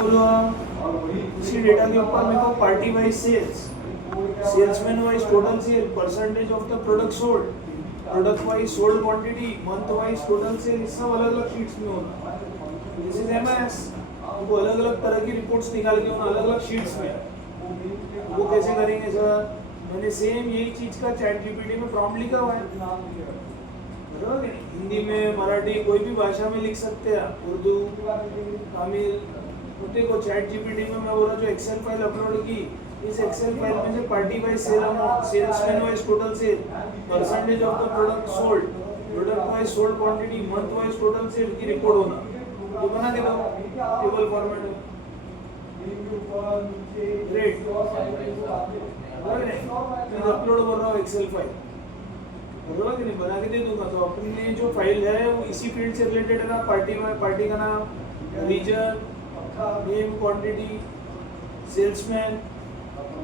बोलो इसी डेटा के ऊपर मेरे को party wise sales, salesman wise total sale, percentage of the product sold, product wise sold quantity, month wise total sale, सब अलग अलग शीट्स में होना। This is MS. वो अलग अलग तरह की रिपोर्ट्स निकाल के उन्हें अलग अलग शीट्स में वो कैसे करेंगे सर? मैंने सेम यही चीज का चैट जीपीटी में प्रॉम्प्ट लिखा हुआ है, बराबर है? हिंदी में, मराठी, कोई भी भाषा में लिख सकते हैं, उर्दू, तमिल। देखो चैट जीपीटी में मैं बोला जो एक्सेल फाइल अपलोड की, इस एक्सेल फाइल में से party wise sale amount, salesman wise total sale, percentage of the product sold, product wise sold quantity, month wise total sale की रिपोर्ट होना, ये बना के दो टेबल फॉर्मेट में। ग्रेट, मैं अपलोड कर रहा हूँ एक्सेल फाइल, बराबर कि नहीं? बना के दे दूंगा। तो अपने जो फाइल है वो इसी फील्ड से रिलेटेड है ना, पार्टी का नाम, रीजन, नेम, क्वांटिटी, सेल्समैन,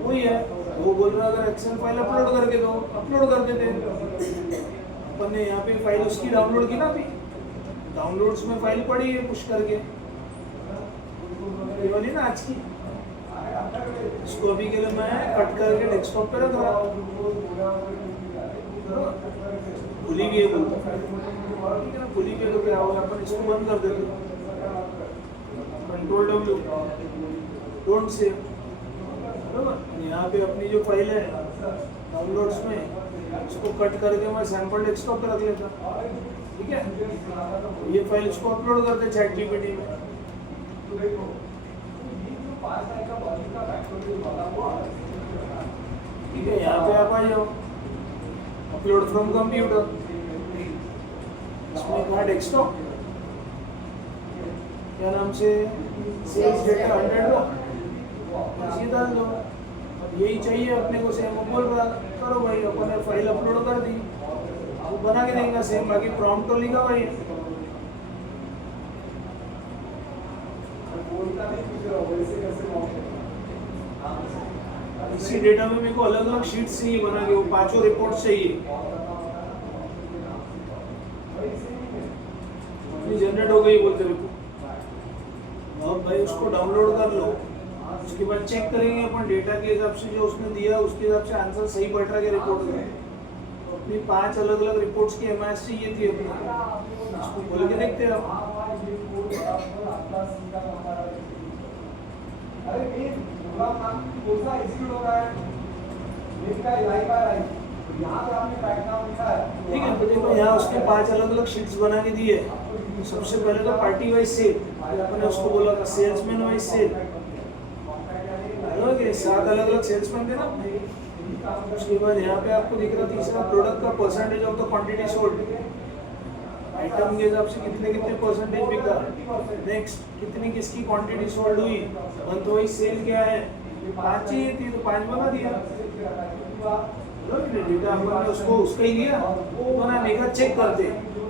वही है। वो बोल रहा अगर एक्सेल फाइल अपलोड करके दो, अपलोड कर देते। अपन ने यहाँ पे फाइल उसकी डाउनलोड की ना, अभी डाउनलोड्स में फाइल पड़ी है पुश करके, ये वाली ना आज की। इसको अभी के लिए मैं कट करके डेस्कटॉप पे रख रहा हूँ। भूली भी है बोलता, ठीक है ना? भूली भी है तो क्या होगा, अपन इसको बंद कर देते, कंट्रोल डब्ल्यू, डोंट सेव, बराबर? यहाँ पे अपनी जो फाइल है डाउनलोड्स में, इसको कट करके मैं सैंपल डेस्कटॉप पे रख लेता, ठीक है? ये फाइल इसको अपलोड करते चैट जीपीटी में। ठीक है, यहाँ पे आप आ जाओ, अपलोड फ्रॉम कंप्यूटर, इसमें कहा डेस्कटॉप, क्या नाम से, सेल्स डेटा 100 लो, ये डाल दो। यही चाहिए अपने को, सेम बोल रहा, करो भाई, अपन ने फाइल अपलोड कर दी, वो बना के देंगे सेम, बाकी प्रॉम्प्ट तो लिखा भाई। इसी डेटा में मेरे को अलग अलग शीट्स चाहिए बना के, वो पांचों रिपोर्ट्स चाहिए, जनरेट हो गई बोलते मेरे को। अब भाई उसको डाउनलोड कर लो, उसके बाद चेक करेंगे अपन डेटा के हिसाब से, जो उसने दिया उसके हिसाब से आंसर सही बैठ रहा है रिपोर्ट में। तो अपनी 5 अलग अलग रिपोर्ट्स की एमआईएस चाहिए थी अपनी, उसको बोल के देखते हैं आप। ठीक है, तो देखो यहाँ उसने 5 अलग अलग शीट्स बना के दी है। सबसे पहले तो पार्टी वाइज सेल, अपने उसको बोला था सेल्समैन वाइज सेल, 7 अलग अलग सेल्समैन थे ना। उसके बाद यहाँ पे आपको दिख रहा तीसरा, प्रोडक्ट का percentage of the quantity sold, item के हिसाब से कितने कितने परसेंटेज बिका। नेक्स्ट, कितनी किसकी क्वांटिटी सोल्ड हुई, मंथ वाइज सेल क्या है, 5 चाहिए थी तो 5 बना दिया। डेटा अपन ने उसको उसका ही दिया, वो बना देखा, चेक करते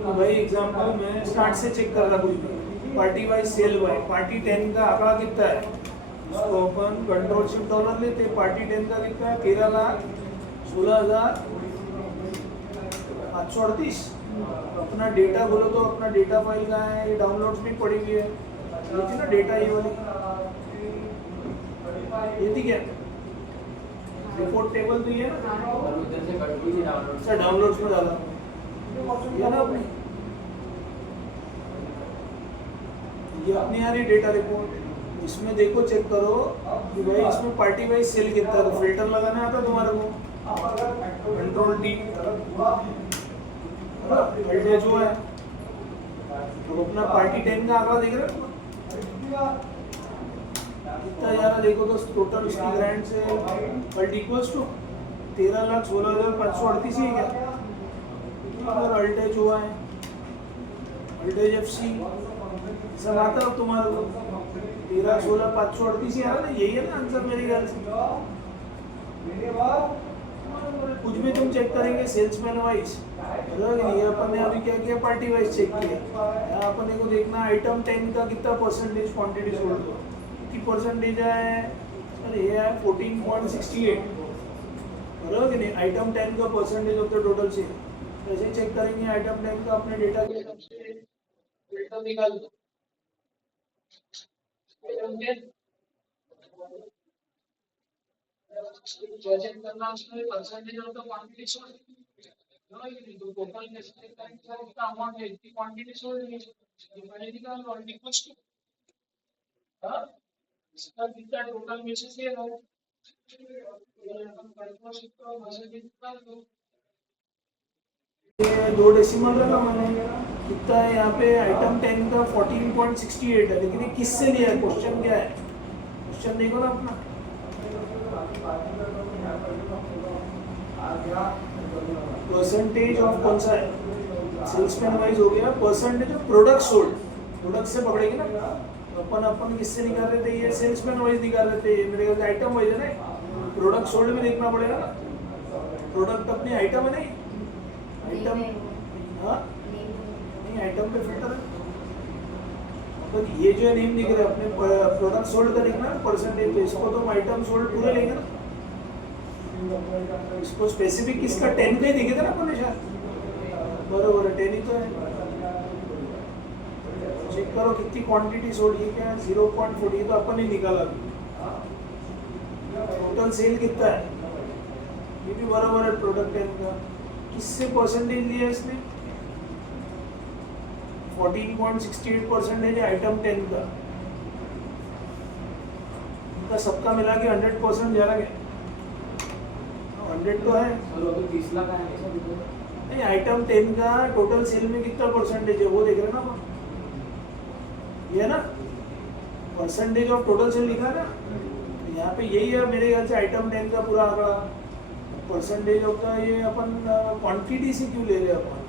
तो भाई एग्जांपल मैं स्टार्ट से चेक कर रहा, कुछ भी party wise sale by party 10 का आंकड़ा कितना है, उसको अपन कंट्रोल शिफ्ट डॉलर लेते, पार्टी 10 का कितना है, 13,16,538। अपना डेटा बोलो तो अपना डेटा फाइल कहाँ है, ये डाउनलोड्स में पड़ी हुई है, ये थी ना डेटा, ये वाली ये थी क्या रिपोर्ट टेबल, तो ये ना सर डाउनलोड्स में डाला ये ना अपनी, ये अपनी आ रही डेटा रिपोर्ट। इसमें देखो चेक करो कि भाई इसमें पार्टी वाइज सेल कितना है, तो फिल्टर लगाना आता है तुम्हारे को, कंट्रोल टी, फिल्टर जो है तो अपना पार्टी 10 का आंकड़ा देख रहे हो कितना जा रहा, देखो तो टोटल उसकी ग्रांड से बल्ट इक्वल्स टू 13,16,538 ही है क्या। और अल्टेज हुआ है, अल्टेज एफसी सब आता है तुम्हारे को, 13,16,538 ही आ रहा ना, यही है ना आंसर मेरे ख्याल से। कुछ भी तुम चेक करेंगे सेल्समैन वाइज, ये अपन ने अभी क्या किया, पार्टी वाइज चेक किया। अपन को देखना आइटम 10 का कितना परसेंटेज क्वांटिटी सोल्ड, कितनी परसेंटेज है, अरे ये है 14.68, बराबर कि नहीं। आइटम 10 का percentage of the total sale, ऐसे चेक करेंगे आइटम 10 का अपने डेटा के हिसाब से फिल्टर निकाल दो। जजमेंट करना उसमें percentage of the quantity sold no ये तो टोटल नेशनल बैंक का अमाउंट है इतनी क्वांटिटी सोल्ड है न्यूमेरिकल और इक्वल्स टू हां इसका कितना टोटल बेसिस ये है अपन कैलकुलेट का परसेंटेज निकाल दो ये दो डेसिमल रखा मैंने कितना है यहाँ पे आइटम 10 का 14.68 है लेकिन ये किससे लिया है क्वेश्चन क्या है क्वेश्चन देखो ना अपना परसेंटेज ऑफ कौन सा है सेल्समैन वाइज हो गया percentage of product sold product से पकड़ेगी ना तो अपन किससे निकाल रहे थे ये सेल्समैन वाइज निकाल रहे थे मेरे ख्याल से आइटम वाइज है ना प्रोडक्ट सोल्ड भी देखना पड़ेगा ना प्रोडक्ट अपनी आइटम है नहीं आइटम हाँ नहीं आइटम पे फिल्टर है अपन ये जो नेम दिख रहा है अपने प्रोडक्ट सोल्ड का देखना है परसेंटेज पे इसको तो आइटम सोल्ड पूरे लेंगे ना इसको स्पेसिफिक किसका 10 का ही दिखे थे ना अपन शायद बराबर 10 ही तो है चेक करो कितनी क्वांटिटी सोल्ड ये क्या 0.40 तो अपन ही निकाला टोटल सेल कितना है ये भी बराबर है प्रोडक्ट 10 का किससे परसेंटेज लिया इसने 14.68 परसेंटेज आइटम 10 का इनका सबका मिला के 100% जा रहा है 100 तो है 30 लाख है नहीं आइटम 10 का टोटल सेल में कितना परसेंटेज है वो देख रहे ना ये है ना परसेंटेज ऑफ टोटल सेल लिखा ना यहाँ पे यही है मेरे ख्याल से आइटम 10 का पूरा आंकड़ा परसेंटेज ऑफ द ये अपन क्वांटिटी से क्यों ले रहे हैं अपन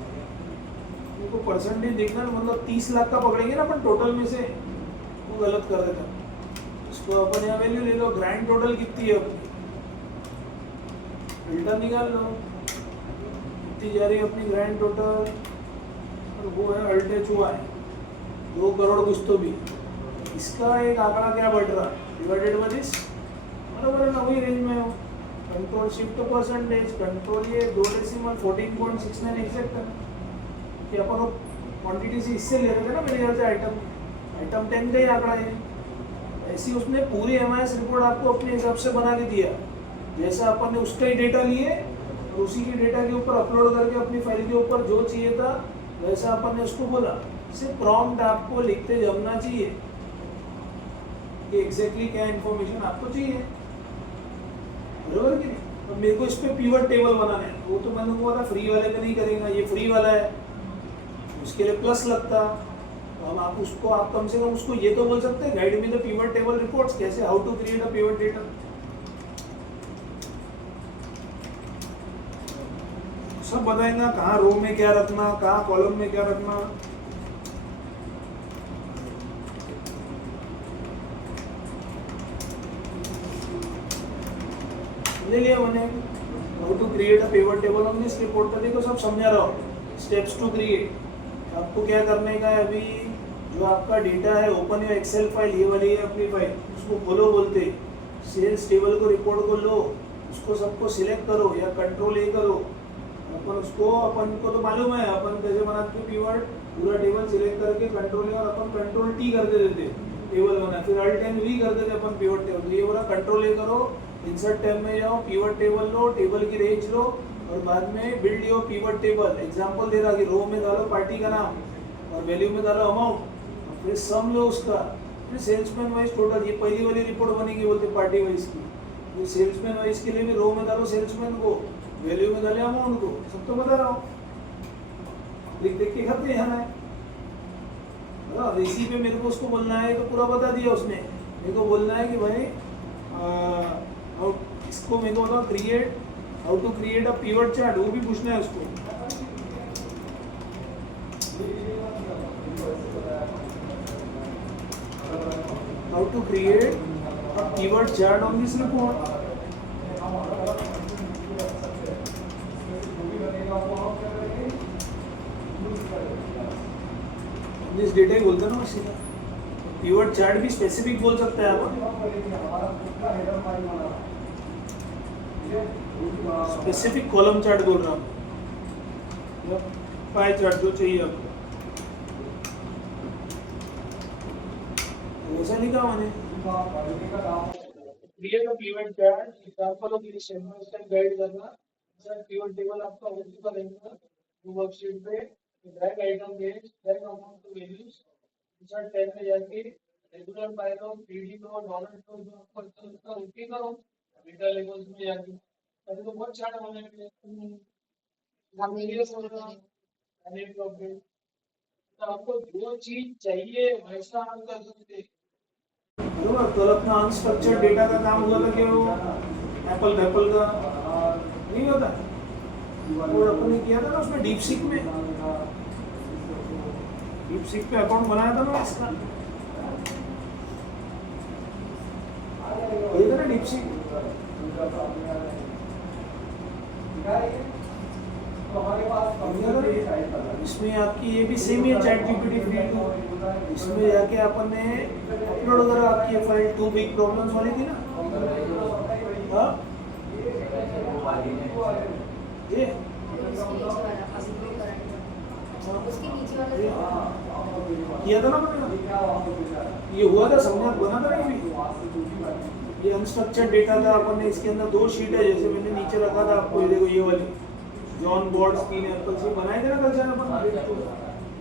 इनको परसेंटेज देखना मतलब 30 लाख का पकड़ेंगे ना अपन टोटल में से वो गलत कर देता इसको अपन यहाँ वैल्यू ले लो ग्रैंड टोटल कितनी है अपनी फिल्टर निकाल लो कितनी जा रही है अपनी ग्रैंड टोटल और वो है अल्टेज हुआ है 2 करोड़ कुछ तो भी इसका एक आंकड़ा क्या बढ़ रहा है डिवाइडेड बाय दिस बराबर है ना वही रेंज में हो कंट्रोल शिफ्ट परसेंटेज कंट्रोल ये 2 डेसिमल 14.69 एग्जैक्ट है कि अपन क्वांटिटी से इससे ले रहे थे ना मेरे ख्याल से आइटम 10 का ही आंकड़ा है ऐसी उसने पूरी एमआईएस रिपोर्ट आपको अपने हिसाब से बना के दिया जैसा अपन ने उसका ही डेटा लिए और उसी के डेटा के ऊपर अपलोड करके अपनी फाइल के ऊपर जो चाहिए था वैसा अपन ने उसको बोला सिर्फ प्रॉम्प्ट आपको लिखते जमना चाहिए कि एग्जैक्टली क्या इन्फॉर्मेशन आपको चाहिए बराबर कि नहीं और मेरे को इस पे पिवट टेबल बनाना है वो तो मैंने बोला था फ्री वाले का नहीं करेगा ये फ्री वाला है उसके लिए प्लस लगता तो हम आप उसको आप कम से कम उसको ये तो बोल सकते हैं गाइड में द पिवट टेबल रिपोर्ट्स कैसे how to create a pivot data सब बताएंगे कहाँ रो में क्या रखना कहाँ कॉलम में क्या रखना ले लिया मैंने how to create a pivot table on this report का देखो सब समझा रहा हूँ स्टेप्स टू क्रिएट आपको क्या करने का है अभी जो आपका डेटा है ओपन योर एक्सेल फाइल ये वाली है अपनी फाइल उसको खोलो बोलते सेल्स टेबल को रिपोर्ट को लो उसको सबको सिलेक्ट करो या कंट्रोल ए करो अपन को तो मालूम है अपन कैसे बनाते पिवट पूरा टेबल सिलेक्ट करके कंट्रोल और अपन कंट्रोल टी कर देते टेबल बना फिर अल्ट एंड वी कर देते अपन पिवट टेबल तो ये बोला कंट्रोल ए करो इंसर्ट टैब में जाओ पिवट टेबल लो टेबल की रेंज लो और बाद में build your pivot table example दे रहा कि रो में डालो पार्टी का नाम और वैल्यू में डालो अमाउंट फिर सम लो उसका फिर सेल्समैन वाइज टोटल ये पहली वाली रिपोर्ट बनेगी बोलते पार्टी वाइज की तो सेल्समैन वाइज के लिए भी रो में डालो सेल्समैन को वैल्यू में डाले अमाउंट को सब तो बता रहा हूँ देख देख के खाते हैं ना रेसी पे मेरे को उसको बोलना है तो पूरा बता दिया उसने मेरे को बोलना है कि भाई इसको मेरे को बताओ create how to create a pivot chart वो भी पूछना है उसको how to create a pivot chart on this report this data ही बोलते ना सीधा पिवट चार्ट भी स्पेसिफिक बोल सकते हैं आप स्पेसिफिक कॉलम चार्ट बोल रहा हूँ पाई चार्ट जो चाहिए आपको ऐसा लिखा मैंने। Create a pivot chart, example of this segment का गाइड करना। सर पिवट टेबल आपका हो चुका रहेगा वर्कशीट पे। Drag item base, drag amount to values, insert tab में जाके रेगुलर पाइथन पीडी को डॉलर को जो आपको अच्छा लगता है ओके करो। डेटा लेवल्स में जाके अभी तो बहुत चार्ट बने हैं। हम सीरियस हो रहा है प्रॉब्लम। तो आपको जो चीज चाहिए वैसा हम कर सकते हैं। बरोबर। कल अपना अनस्ट्रक्चर्ड डेटा का काम हुआ था कि वो एप्पल का नहीं होता, और अपन ने किया था ना उसमें डीपसीक पे अकाउंट बनाया था ना इसका, ये था ना डीपसीक। इसमें आपकी ये भी सेम ही चैट जीपीटी फ्री टू, इसमें जाके अपन ने अपलोड करा आपकी फाइल। 2 बिग प्रॉब्लम्स वाली थी ना, हाँ ये किया था ना मैंने, ये हुआ था, समझा बना था नहीं। ये अनस्ट्रक्चर्ड डेटा था, अपन ने इसके अंदर 2 शीट है, जैसे मैंने नीचे रखा था आपको, ये देखो ये वाली जॉन बॉर्ड्स 3 एप्पल्स ये बनाए थे ना कल से अपन।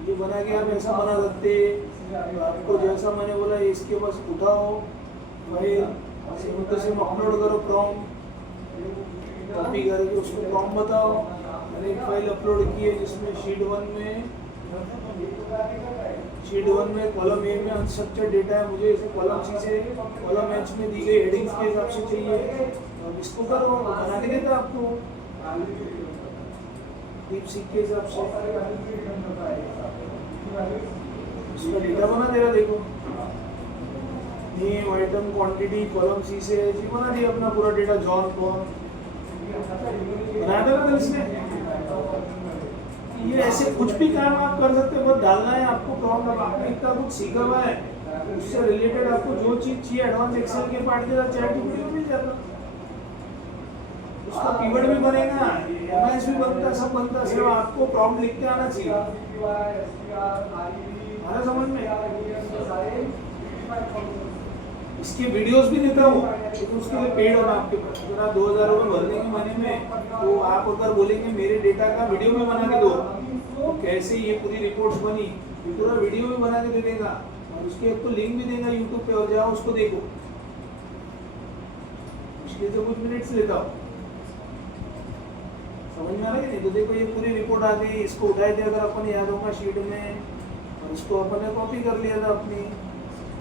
ये बना के आप ऐसा बना सकते, आपको जैसा मैंने बोला इसके बस उठाओ फाइल, सिम अपलोड करो प्रॉम्प्ट, कॉपी करके उसको प्रॉम्प्ट बताओ। मैंने एक फाइल अपलोड की है जिसमें शीट 1 में कॉलम ए में अनस्ट्रक्चर्ड डेटा है, मुझे इसे कॉलम सी से कॉलम एच में दी गई हेडिंग्स के हिसाब से चाहिए, अब इसको करो, बना के देता आपको डीपसीक के हिसाब से। इसका डेटा बना देगा, देखो name item quantity column C से जी बना दिया अपना पूरा डेटा। जॉन कौन बनाया था ना इसने। ये ऐसे कुछ भी काम आप कर सकते हो, बस डालना है आपको प्रॉम्प्ट। अब आपने इतना कुछ सीखा हुआ है, उससे रिलेटेड आपको जो चीज चाहिए एडवांस एक्सेल के पार्ट के साथ चैट जीपीटी में मिल जाता, उसका पिवट भी बनेगा, एमएस भी बनता, सब बनता, सिर्फ आपको प्रॉम्प्ट लिख के आना चाहिए। आया समझ में? इसके वीडियोस भी देता हूँ, लेकिन उसके लिए पेड होना आपके पास। अगर आप 2000 रुपये भर देंगे महीने में, तो आप अगर बोलेंगे मेरे डेटा का वीडियो भी बना के दो, तो कैसे ये पूरी रिपोर्ट्स बनी, पूरा वीडियो भी बना के दे देगा, और उसके एक तो लिंक भी देगा यूट्यूब पे, और जाओ उसको देखो। मुश्किल से कुछ मिनट्स लेता हूँ, समझ में आ रहा है नहीं? तो देखो ये पूरी रिपोर्ट आ गई, इसको उठाए थे अगर अपन याद होगा शीट में, और इसको अपन ने कॉपी कर लिया था अपनी,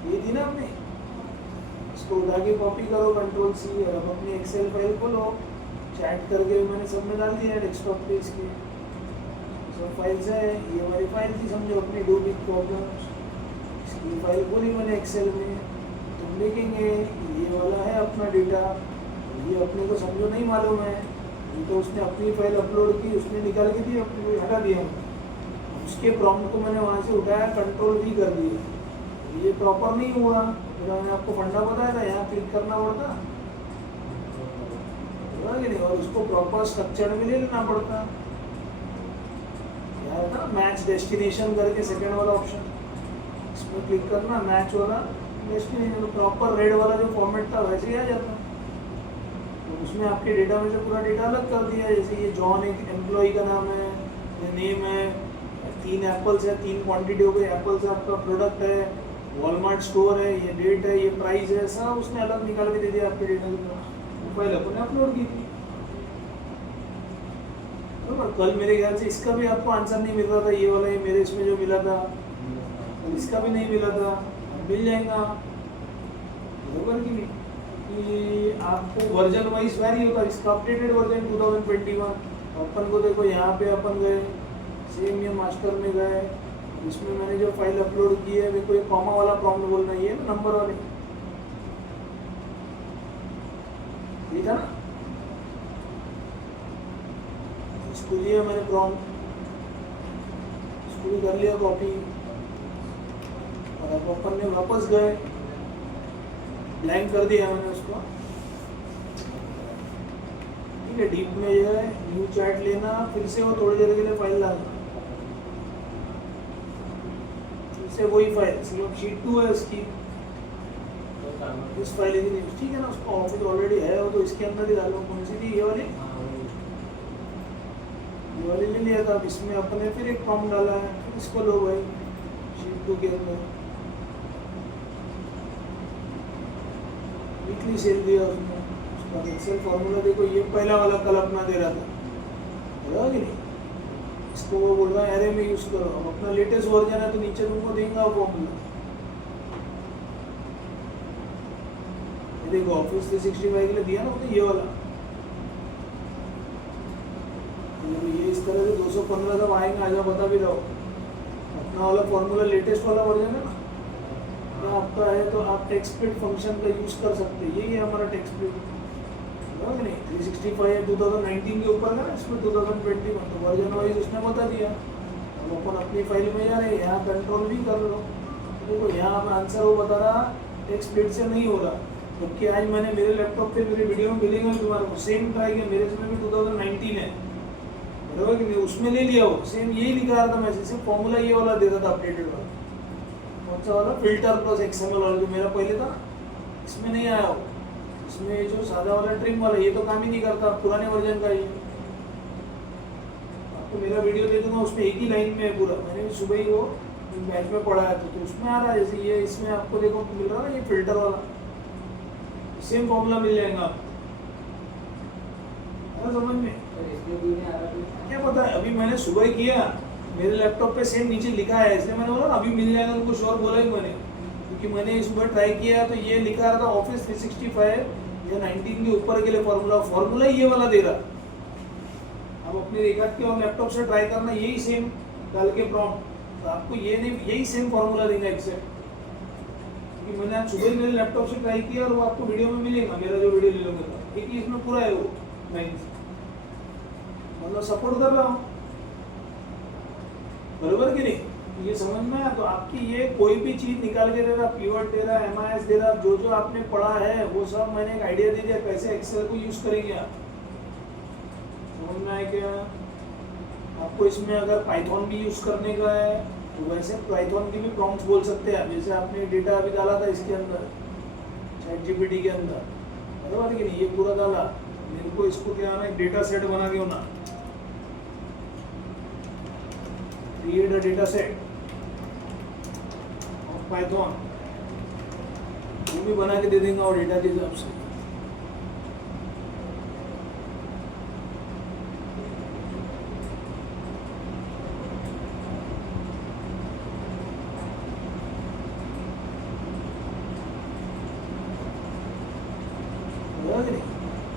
ये थी ना अपनी, इसको उठा के कॉपी करो कंट्रोल सी, और अब अपनी एक्सेल फाइल खोलो, चैट करके मैंने सब में डाल दिया है डेस्कटॉप पे। इसकी सब फाइल्स है, ये हमारी फाइल थी समझो अपनी 2 बिग प्रॉब्लम्स। इसकी फाइल खोली मैंने एक्सेल में, तुम देखेंगे ये वाला है अपना डेटा, ये अपने को समझो नहीं मालूम है, ये तो उसने अपनी फाइल अपलोड की, उसने निकाल के दी, अपने हटा दिया, उसके प्रॉम्प्ट को मैंने वहाँ से उठाया, कंट्रोल भी कर दिया, ये प्रॉपर नहीं हुआ। तो मैंने आपको फंडा बताया था, यहाँ क्लिक करना पड़ता कि नहीं, और उसको प्रॉपर स्ट्रक्चर में ले लेना पड़ता। यार था मैच डेस्टिनेशन करके सेकंड वाला ऑप्शन, इसमें क्लिक करना, मैच वाला डेस्टिनेशन, तो प्रॉपर रेड वाला जो फॉर्मेट था वैसे ही आ जाता। तो उसमें आपके डेटा में से पूरा डेटा अलग कर दिया, जैसे ये जॉन एक एम्प्लॉय का नाम है, ये नेम है, 3 एप्पल्स है, 3 क्वांटिटी हो गई, एप्पल्स आपका प्रोडक्ट है, वॉलमार्ट स्टोर है, ये डेट है, ये प्राइस है, सब उसने अलग निकाल के दे दिया आपके डेटा को। मोबाइल अपने अपलोड की थी, बराबर। कल मेरे ख्याल से इसका भी आपको आंसर नहीं मिल रहा था, ये वाला, ये मेरे इसमें जो मिला था, इसका भी नहीं मिला था, मिल जाएगा, बराबर की नहीं? कि आपको वर्जन वाइज वैरी होगा, इसका अपडेटेड वर्जन 2021, अपन को देखो यहाँ पे अपन गए, सेम ये मास्टर में गए, इसमें मैंने जो फाइल अपलोड की है, मेरे को एक कॉमा वाला प्रॉम्प्ट बोलना है, ये ना नंबर वाले, ये था ना, इसको लिया मैंने प्रॉम्प्ट, इसको भी कर लिया कॉपी, और अब अपन ने वापस गए, ब्लैंक कर दिया मैंने उसको, ठीक है। डीप में जो है न्यू चैट लेना, फिर से वो थोड़ी देर के लिए फाइल डालना, फिर से वही फाइल, सिर्फ शीट 2 है उसकी, इस फाइल की नहीं, ठीक है ना, उसका ऑफिस ऑलरेडी है वो, तो इसके अंदर ही डालो। कौन सी थी ये वाली? ये वाली ले लिया था। अब इसमें अपने फिर एक फॉर्म डाला है, फिर इसको लो भाई शीट 2 के अंदर। वीकली सेल दिया उसने, उसका एक्सेल फॉर्मूला देखो, ये पहला वाला कल अपना दे रहा था, बता कि नहीं? इसको वो बोल रहा है अरे में यूज करो। अब अपना लेटेस्ट वर्जन है तो नीचे तुमको देंगे वो फॉर्मूला। ये देखो ऑफिस 365 के लिए दिया ना वो, तो ये वाला ये इस तरह से 215 तक आएंगे। आजा बता भी रहा हूँ, अपना वाला फॉर्मूला लेटेस्ट वाला वर्जन है ना, तो आपका है तो आप टेक्स्टप्लिट फंक्शन का यूज कर सकते हैं। यही है हमारा टेक्स्टप्लिट, नहीं 365 2019 के ऊपर का, इसमें 2021 तो वर्जन वाइज उसने बता दिया। अब अपन अपनी फाइल में जा रहे हैं, यहाँ कंट्रोल भी कर लो। देखो यहाँ आंसर वो बता रहा टेक्स्टप्लिट से नहीं हो रहा, जबकि आज मैंने मेरे लैपटॉप पे मेरे वीडियो में मिलेंगे तुम्हारे को सेम ट्राई किया, मेरे इसमें भी 2019 है, बराबर कि नहीं? उसमें ले लिया वो सेम यही लिखा रहा था मैसेज, सिर्फ फॉर्मूला ये वाला देता था अपडेटेड वाला। कौन सा वाला? फिल्टर प्लस एक्सएमएल वाला जो मेरा पहले था, इसमें नहीं आया वो। इसमें जो सादा वाला ट्रिम वाला ये तो काम ही नहीं करता, पुराने वर्जन का ये। आपको मेरा वीडियो दे दूंगा, उसमें एक ही लाइन में है पूरा, मैंने भी सुबह ही वो बैच में पढ़ा है, तो उसमें आ रहा है। जैसे ये इसमें आपको देखो मिल रहा है ये फिल्टर वाला, सेम फॉर्मूला मिल जाएगा आपको, समझ में? क्या पता है, अभी मैंने सुबह किया, मेरे लैपटॉप पे सेम नीचे लिखा है, इसलिए मैंने बोला ना अभी मिल जाएगा, तो कुछ और बोला ही मैंने, क्योंकि मैंने सुबह ट्राई किया तो ये लिखा रहा था ऑफिस 365 या 19 के ऊपर के लिए फॉर्मूला ये वाला दे रहा। अब अपने रेखा के और लैपटॉप से ट्राई करना, यही सेम डाल के प्रॉम्प्ट, तो आपको ये नहीं यही सेम फॉर्मूला देगा एक्सेप्ट, क्योंकि मैंने आज सुबह मेरे लैपटॉप से ट्राई किया और वो आपको वीडियो में मिलेगा, मेरा जो वीडियो ले लूँगा एक ही इसमें पूरा है वो लाइन, मतलब सपोर्ट कर रहा हूँ, बरोबर कि नहीं? ये समझ में आया? तो आपकी ये कोई भी चीज निकाल के दे रहा, पीवट दे रहा, एमआईएस दे रहा, जो जो आपने पढ़ा है वो सब मैंने एक आइडिया दे दिया कैसे एक्सेल को यूज करेंगे आप। समझ में आया क्या? आपको इसमें अगर पाइथन भी यूज करने का है तो वैसे पाइथन की भी प्रॉम्प्ट्स बोल सकते हैं आप, जैसे आपने डेटा अभी डाला था इसके अंदर ChatGPT के अंदर, बराबर कि नहीं? ये पूरा डाला, मेरे को इसको क्या है, एक डेटा सेट बना के होना, create a data set Python, वो भी बना के दे देंगे और डेटा के हिसाब से।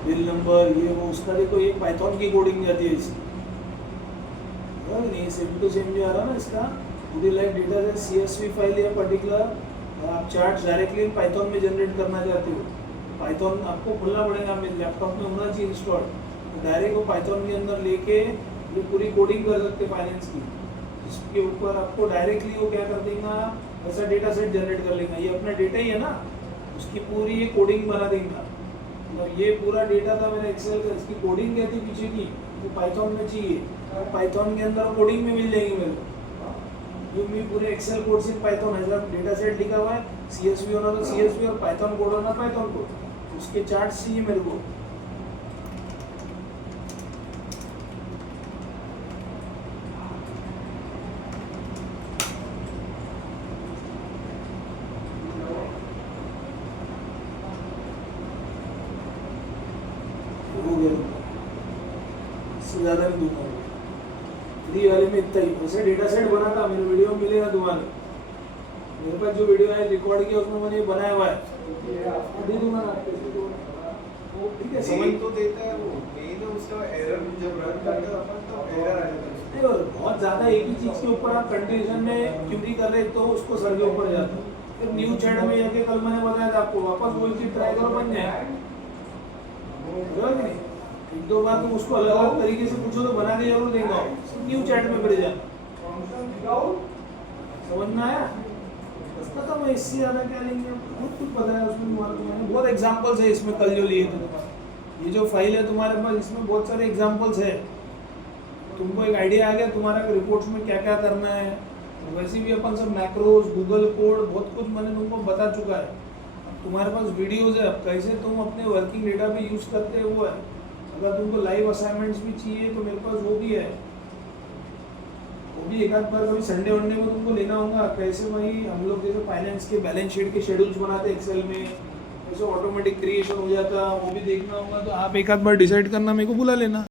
बिल नंबर ये वो उसका देखो, ये पाइथन की कोडिंग जाती है इसकी, नहीं सेम टू सेम जो आ रहा ना इसका, पूरी लाइक डेटा से CSV फाइल या पर्टिकुलर आप चार्ट डायरेक्टली पाइथन में जनरेट करना चाहते हो, पाइथन आपको खोलना पड़ेगा, मेरे लैपटॉप में होना चाहिए इंस्टॉल, तो डायरेक्ट वो पाइथन के अंदर लेके ये पूरी कोडिंग कर सकते फाइनेंस की, जिसके ऊपर आपको डायरेक्टली वो क्या कर देगा, ऐसा डेटा सेट जनरेट कर लेगा। ये अपना डेटा ही है ना, उसकी पूरी ये कोडिंग बना देगा, मतलब ये पूरा डेटा था मेरा एक्सेल का, इसकी कोडिंग क्या थी पीछे की, वो पाइथन में चाहिए, पाइथन के अंदर कोडिंग में मिल जाएगी मेरे को, जो भी पूरे एक्सेल कोड से पाइथन है, जब डेटा सेट लिखा हुआ है CSV होना तो CSV और पाइथन कोड होना पाइथन कोड, उसके चार्ट चाहिए मेरे को। हो गया, इससे ज़्यादा नहीं दूंगा, फ्री वाले में इतना ही। वैसे डेटा सेट बना था, मेरे वीडियो में मिलेगा तुम्हारे, मेरे पास जो वीडियो है रिकॉर्ड किया उसमें मैंने बनाया हुआ है, दे दूंगा ना आपको, ठीक है? समझ तो देता है वो, मेन उसका एरर जब रन करते हैं अपन तो एरर आ जाता है। नहीं, और बहुत ज़्यादा एक ही चीज़ के ऊपर आप कंडीशन में क्यूरी कर रहे तो उसको सर के ऊपर जाता है, फिर न्यू चैट में जाके कल मैंने बताया था आपको, वापस वही चीज़ ट्राई करो, बन जाए, नहीं? एक दो बार तुम उसको अलग अलग तरीके से पूछो तो बना के जरूर देंगे, न्यू चैट में फिर जा, समझ में आया? पता मैं इससे ज़्यादा क्या लेंगे, बहुत कुछ पता है उसमें तुम्हारे को, मैंने बहुत एग्जांपल्स है इसमें कल जो लिए थे, ये जो फाइल है तुम्हारे पास इसमें बहुत सारे एग्जांपल्स है, तुमको एक आइडिया आ गया तुम्हारा रिपोर्ट्स में क्या क्या करना है। वैसे भी अपन सब मैक्रोज गूगल कोड बहुत कुछ मैंने तुमको बता चुका है, तुम्हारे पास वीडियोज है, अब कैसे तुम अपने वर्किंग डेटा पे यूज करते हो वो है। अगर तुमको लाइव असाइनमेंट्स भी चाहिए तो मेरे पास वो भी है, वो भी एक आध बार कभी संडे वनडे में तुमको लेना होगा। कैसे भाई हम लोग जैसे फाइनेंस के बैलेंस शीट के शेड्यूल्स बनाते एक्सेल में, कैसे ऑटोमेटिक क्रिएशन हो जाता वो भी देखना होगा। तो आप एक आध बार डिसाइड करना, मेरे को बुला लेना।